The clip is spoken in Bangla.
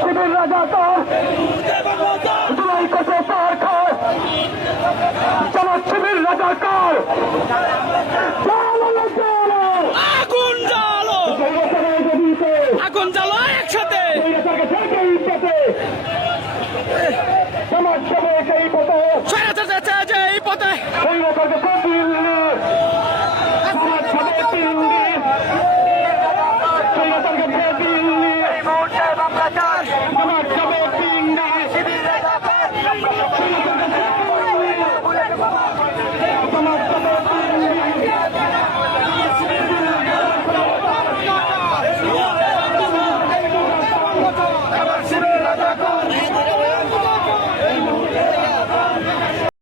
শিবির রাজাকার জুলাই কোটে পার খায় জামাত শিবির রাজাকার আগুন জ্বালো আগুন জ্বালো একসাথে জামাত শিবির এই পথে এই পথে প্রতিহত